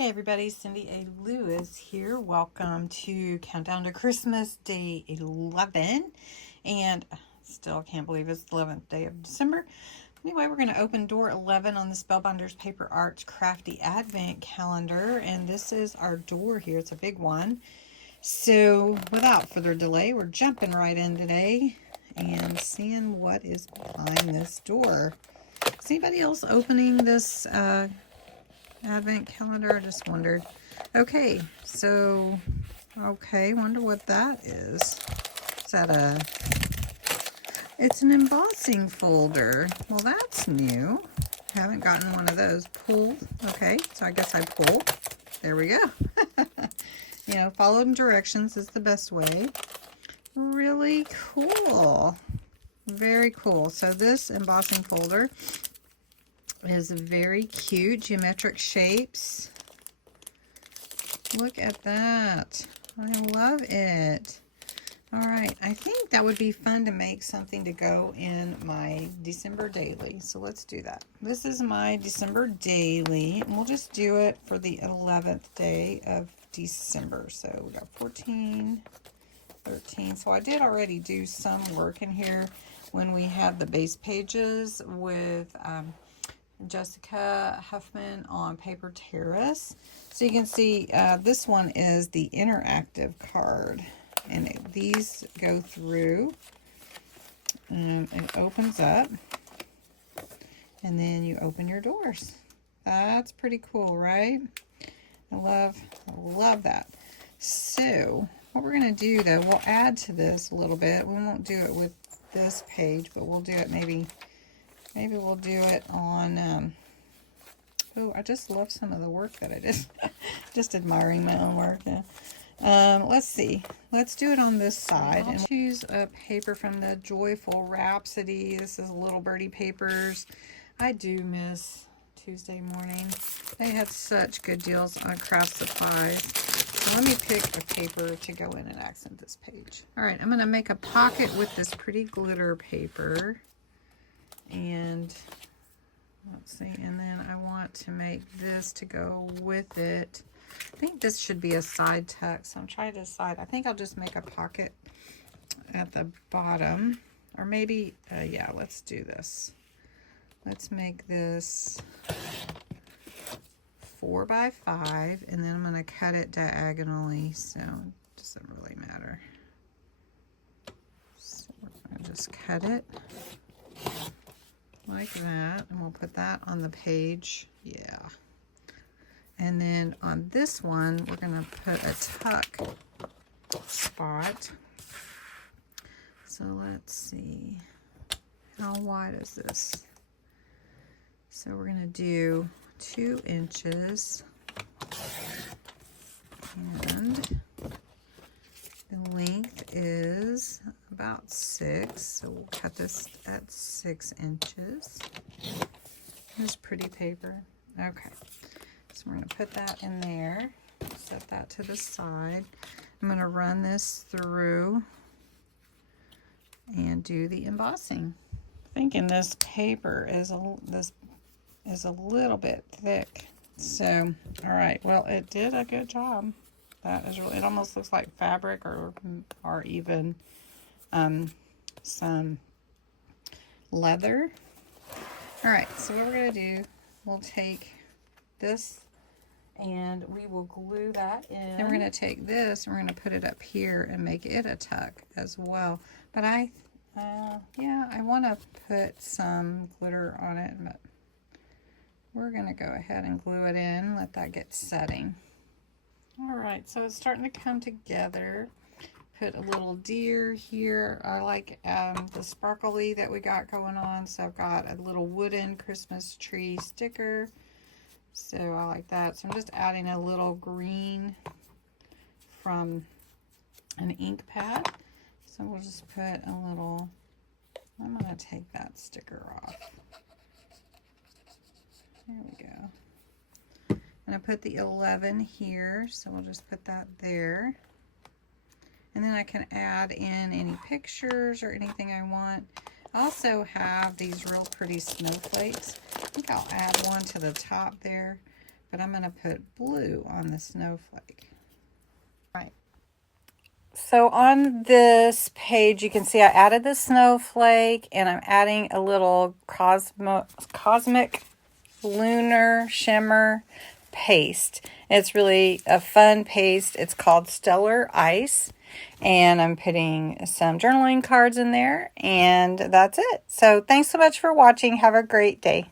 Hey everybody, Cindy A. Lewis here. Welcome to Countdown to Christmas, day 11. And still can't believe it's the 11th day of December. Anyway, we're going to open door 11 on the Spellbinders Paper Arts Crafty Advent Calendar. And this is our door here. It's a big one. So without further delay, we're jumping right in today and seeing what is behind this door. Is anybody else opening this Advent calendar? I just wondered. Okay, so, wonder what that is. Is that it's an embossing folder. Well, that's new. Haven't gotten one of those. Pull. Okay, so I guess I pull. There we go. You know, following directions is the best way. Really cool. Very cool. So this embossing folder is very cute, geometric shapes. Look at that. I love it. All right, I think that would be fun to make something to go in my December daily. So let's do that. This is my December daily, and we'll just do it for the 11th day of December. So we got 14, 13. So I did already do some work in here when we had the base pages with Jessica Huffman on Paper Terrace. So you can see this one is the interactive card, and these go through and it opens up, and then you open your doors. That's pretty cool, right? I love that. So what we're going to do though, we'll add to this a little bit. We won't do it with this page, but we'll do it maybe we'll do it on, oh, I just love some of the work that I did. Just admiring my own work. Yeah. Let's see. Let's do it on this side. And choose a paper from the Joyful Rhapsody. This is Little Birdie Papers. I do miss Tuesday morning. They had such good deals on craft supplies. So let me pick a paper to go in and accent this page. All right, I'm going to make a pocket with this pretty glitter paper. And let's see, and then I want to make this to go with it. I think this should be a side tuck, so I'm trying to decide. I think I'll just make a pocket at the bottom, or maybe, yeah, let's do this. Let's make this 4 by 5, and then I'm going to cut it diagonally, so it doesn't really matter. So we're going to just cut it like that, and we'll put that on the page. Yeah. And then on this one, we're going to put a tuck spot. So let's see. How wide is this? So we're going to do 2 inches. And the length is about 6, so we'll cut this at 6 inches. Here's pretty paper. Okay, so we're going to put that in there, set that to the side. I'm going to run this through and do the embossing. Thinking this paper is a little bit thick. So, all right, well, it did a good job. That is really, it almost looks like fabric or even some leather. All right, so what we're going to do, we'll take this and we will glue that in. Then we're going to take this and we're going to put it up here and make it a tuck as well. But yeah, I want to put some glitter on it, but we're going to go ahead and glue it in, let that get setting. All right, so it's starting to come together. Put a little deer here. I like the sparkly that we got going on. So I've got a little wooden Christmas tree sticker. So I like that. So I'm just adding a little green from an ink pad. So we'll just put a little, I'm going to take that sticker off. There we go. And I put the 11 here, so we'll just put that there. And then I can add in any pictures or anything I want. I also have these real pretty snowflakes. I think I'll add one to the top there but I'm going to put blue on the snowflake. Right. So on this page, you can see I added the snowflake, and I'm adding a little cosmic lunar shimmer paste. It's really a fun paste. It's called Stellar Ice, and I'm putting some journaling cards in there, and that's it. So thanks so much for watching. Have a great day.